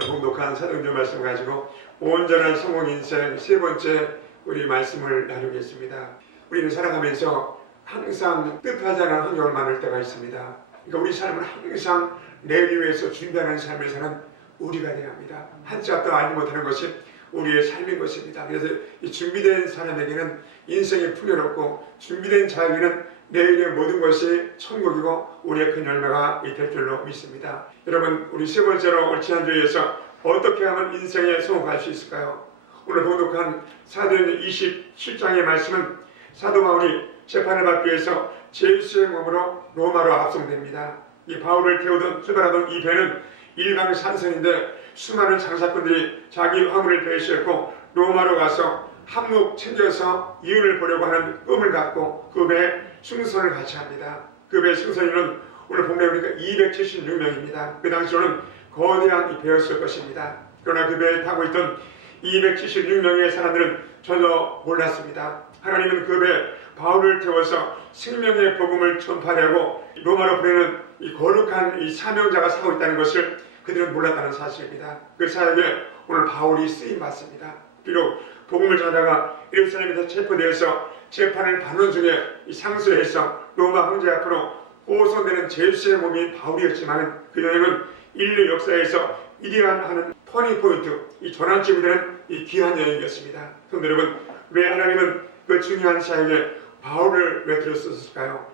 독독한 사도행전 말씀 가지고 온전한 성공 인생 세 번째 우리 말씀을 나누겠습니다. 우리는 살아가면서 항상 뜻하지 않은 환경을 만날 때가 있습니다. 그러니까 우리 삶은 항상 내일 위해서 준비하는 삶을 사는 우리가 되어야 합니다. 한치 앞도 알지 못하는 것이 우리의 삶인 것입니다. 그래서 이 준비된 사람에게는 인생이 풍요롭고 준비된 자에게는 내일의 모든 것이 천국이고 우리의 큰 열매가 될 줄로 믿습니다. 여러분 우리 세 번째로 지난주에서 어떻게 하면 인생에 성공할 수 있을까요? 오늘 봉독한 사도행전 27장의 말씀은 사도 바울이 재판을 받기 위해서 제수의 몸으로 로마로 압송됩니다. 이 바울을 태우던 출발하던 이 배는 일방 산선인데 수많은 장사꾼들이 자기 화물을 배시했고 로마로 가서 한몫 챙겨서 이윤을 보려고 하는 꿈을 갖고 그 배에 승선을 같이 합니다. 그 배의 승선인은 오늘 본문에 보니까 276명입니다. 그 당시로는 거대한 이 배였을 것입니다. 그러나 그 배에 타고 있던 276명의 사람들은 전혀 몰랐습니다. 하나님은 그 배에 바울을 태워서 생명의 복음을 전파하려고 로마로 보내는 이 거룩한 이 사명자가 사고 있다는 것을 그들은 몰랐다는 사실입니다. 그 사역에 오늘 바울이 쓰임 받습니다. 비록 복음을 전하다가 예루살렘에서 체포되어서 재판을 받는 중에 이 상소해서 로마 황제 앞으로 호송되는 제수의 몸이 바울이었지만 그 여행은 인류 역사에서 이리한 하는 터닝 포인트, 이 전환점이 되는 이 귀한 여행이었습니다. 그런데 여러분 왜 하나님은 그 중요한 사역에 바울을 왜 들었었을까요?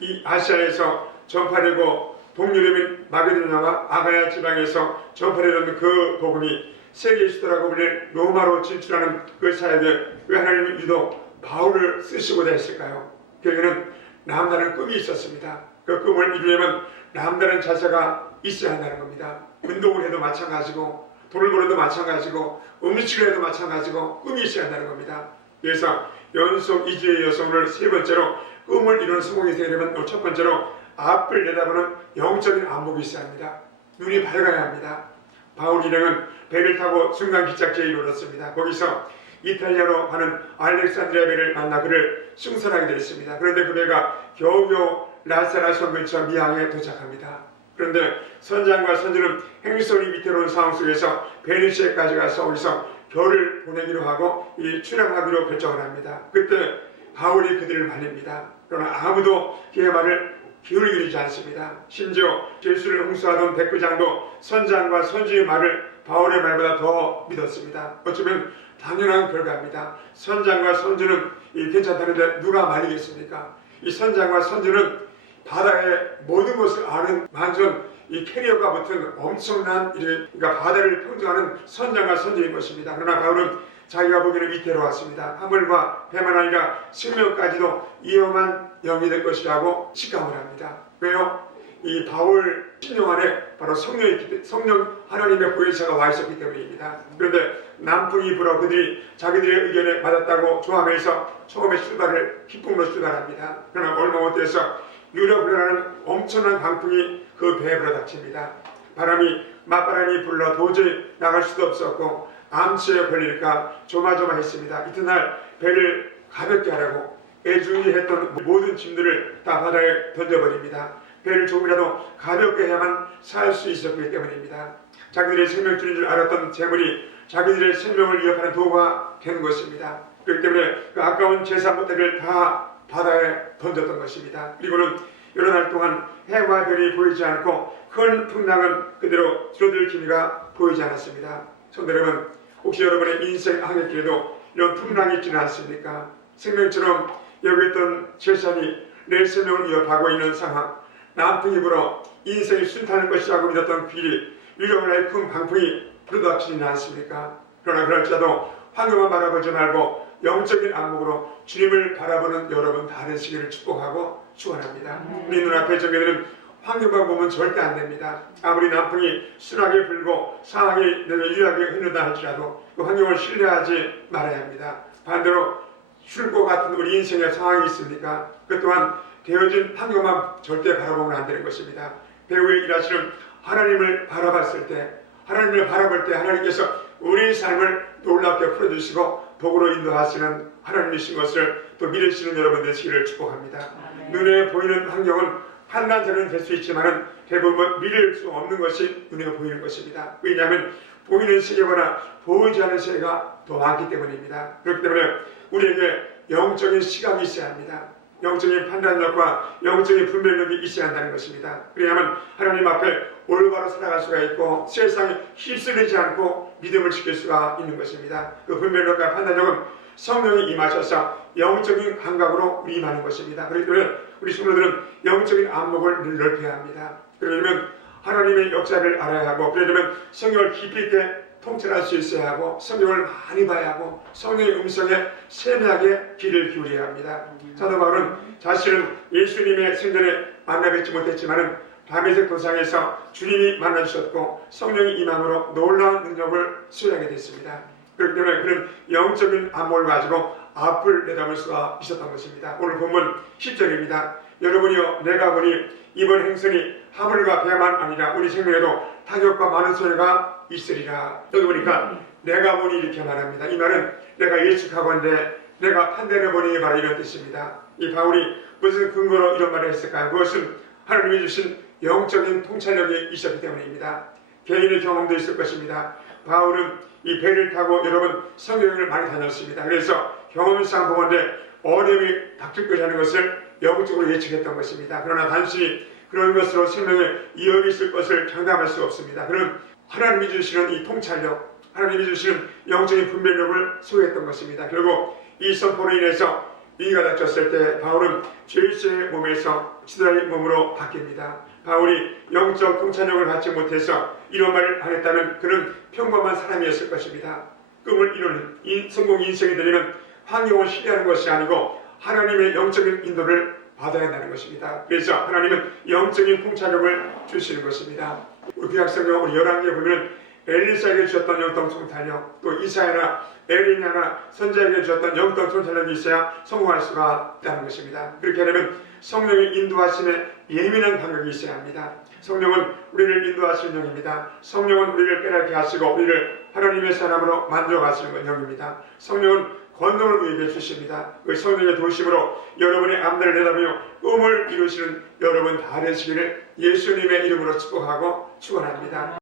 이 아시아에서 전파되고 동유럽인 마게도냐와 아가야 지방에서 전파되던 그 복음이 세계 시도라고 불릴 로마로 진출하는 그 사역에 왜 하나님은 유독 바울을 쓰시고자 했을까요? 그에게는 남다른 꿈이 있었습니다. 그 꿈을 이루려면 남다른 자세가 있어야 한다는 겁니다. 운동을 해도 마찬가지고 돈을 벌어도 마찬가지고 음식을 해도 마찬가지고 꿈이 있어야 한다는 겁니다. 그래서 연속 2주에 이어서 오늘 세 번째로 꿈을 이루는 성공이 되려면 첫 번째로 앞을 내다보는 영적인 안목이 있어야 합니다. 눈이 밝아야 합니다. 바울 일행은 배를 타고 순간 기착지에 이르렀습니다. 거기서 이탈리아로 가는 알렉산드리아 배를 만나 그를 승선하게 됐습니다. 그런데 그 배가 겨우겨우 라사라 성 근처 미항에 도착합니다. 그런데 선장과 선주는 행소리 밑으로 상황 속에서 베니시에까지 가서 거기서 겨울을 보내기로 하고 이 출항하기로 결정을 합니다. 그때 바울이 그들을 말립니다. 그러나 아무도 그의 말을 기울이지 않습니다. 심지어 예수를 홍수하던 백부장도 선장과 선주의 말을 바울의 말보다 더 믿었습니다. 어쩌면 당연한 결과입니다. 선장과 선주는 이 괜찮다는데 누가 말리겠습니까? 이 선장과 선주는 바다의 모든 것을 아는 완전 이 캐리어가 붙은 엄청난 이 그러니까 바다를 평정하는 선장과 선주인 것입니다. 그러나 바울은 자기가 보기에는 위태로웠습니다. 하물과 배만 아니라 생명까지도 위험한 영이 될 것이라고 직감을 합니다. 왜요? 이 바울 신령 안에 바로 성령이, 성령 하나님의 보혜사가 와 있었기 때문입니다. 그런데 남풍이 불어 그들이 자기들의 의견에 맞았다고 조함해서 처음에 출발을 기쁨으로 출발합니다. 그러나 얼마 못해서 유럽으로라는 엄청난 강풍이 그 배에 불어닥칩니다. 바람이 맞바람이 불러 도저히 나갈 수도 없었고 암치에 걸릴까 조마조마했습니다. 이튿날 배를 가볍게 하라고 애중히 했던 모든 짐들을 다 바다에 던져버립니다. 배를 조금이라도 가볍게 해야만 살 수 있었기 때문입니다. 자기들의 생명줄인 줄 알았던 재물이 자기들의 생명을 위협하는 도구가 되는 것입니다. 그렇기 때문에 그 아까운 재산부터를 다 바다에 던졌던 것입니다. 그리고는 여러 날 동안 해와 별이 보이지 않고 큰 풍랑은 그대로 줄어들 기미가 보이지 않았습니다. 성도 여러분, 혹시 여러분의 인생 항해길에도 이런 풍랑이 있지는 않습니까? 생명처럼 여겼던 재산이 내 생명을 위협하고 있는 상황, 남풍이 불어 인생이 순탄할 것이라고 믿었던 길이 유령을 큰 방풍이 불어닥치지는 않습니까? 그러나 그럴지라도 환경만 바라보지 말고 영적인 안목으로 주님을 바라보는 여러분 다 되시기를 축복하고 축원합니다. 우리 눈앞에 적에는 환경만 보면 절대 안 됩니다. 아무리 남풍이 순하게 불고 상하게 유하게 흐른다 할지라도 그 환경을 신뢰하지 말아야 합니다. 반대로 쉴것 같은 우리 인생의 상황이 있습니까? 그 또한 되어진 환경만 절대 바라보면 안 되는 것입니다. 배우의 일하시는 하나님을 바라봤을 때 하나님을 바라볼 때 하나님께서 우리 삶을 놀랍게 풀어주시고 복으로 인도하시는 하나님이신 것을 또 믿으시는 여러분 되시기를 축복합니다. 눈에 보이는 환경은 한나절은 될수 있지만은 대부분 믿을 수 없는 것이 눈에 보이는 것입니다. 왜냐하면 보이는 세계보다 보이지 않는 세계가 더 많기 때문입니다. 그렇기 때문에 우리에게 영적인 시각이 있어야 합니다. 영적인 판단력과 영적인 분별력이 있어야 한다는 것입니다. 그래야만 하나님 앞에 올바로 살아갈 수가 있고 세상에 휩쓸리지 않고 믿음을 지킬 수가 있는 것입니다. 그 분별력과 판단력은 성령이 임하셔서 영적인 감각으로 우리 임하는 것입니다. 그렇기 때문에 우리 성도들은 영적인 안목을 늘 넓혀야 합니다. 그러려면 하나님의 역사를 알아야 하고 그러려면 성경을 깊이 있게 통찰할 수 있어야 하고 성경을 많이 봐야 하고 성령의 음성에 세밀하게 귀를 기울여야 합니다. 사도 바울은 자신은 예수님의 생전에 만나뵙지 못했지만은 다메섹 도상에서 주님이 만나주셨고 성령이 임함으로 놀라운 능력을 수행하게 됐습니다. 그렇기 때문에 그는 영적인 안목을 가지고 앞을 내다볼 수가 있었던 것입니다. 오늘 본문 10절입니다. 여러분이요 내가 보니 이번 행선이 하물과 배만 아니라 우리 생명에도 타격과 많은 소리가 있으리라. 여기 보니까 내가 보니 이렇게 말합니다. 이 말은 내가 예측하건대 내가 판단해 보니 바로 이런 뜻입니다. 이 바울이 무슨 근거로 이런 말을 했을까요? 그것은 하나님이 주신 영적인 통찰력이 있었기 때문입니다. 개인의 경험도 있을 것입니다. 바울은 이 배를 타고 여러분 성경을 많이 다녔습니다. 그래서 경험상 보건대 어려움이 닥칠 것이라는 것을 영적으로 예측했던 것입니다. 그러나 단순히 그런 것으로 생명을 이어가 있을 것을 장담할 수 없습니다. 그는 하나님이 주시는 이 통찰력, 하나님이 주시는 영적인 분별력을 소유했던 것입니다. 결국 이 선포로 인해서 위기가 닥쳤을 때 바울은 죄수의 몸에서 지도자의 몸으로 바뀝니다. 바울이 영적 통찰력을 갖지 못해서 이런 말을 안 했다면 그는 평범한 사람이었을 것입니다. 꿈을 이루는 이 성공 인생이 되려면 환경을 신뢰하는 것이 아니고 하나님의 영적인 인도를 받아야 한다는 것입니다. 그래서 하나님은 영적인 통찰력을 주시는 것입니다. 우리 구약성경 우리 열왕기에 보면 엘리사에게 주셨던 영적 통찰력, 또 이사야나 에리냐나 선자에게 주셨던 영적 통찰력이 있어야 성공할 수가 있다는 것입니다. 그렇게 하려면 성령의 인도하심에 예민한 감각이 있어야 합니다. 성령은 우리를 인도하시는 영입니다. 성령은 우리를 깨닫게 하시고 우리를 하나님의 사람으로 만들어가시는 영입니다. 성령은 권능을 우리에게 주십니다. 그 성령의 도심으로 여러분의 앞날을 내다보며 꿈을 이루시는 여러분 다 되시기를 예수님의 이름으로 축복하고 축원합니다.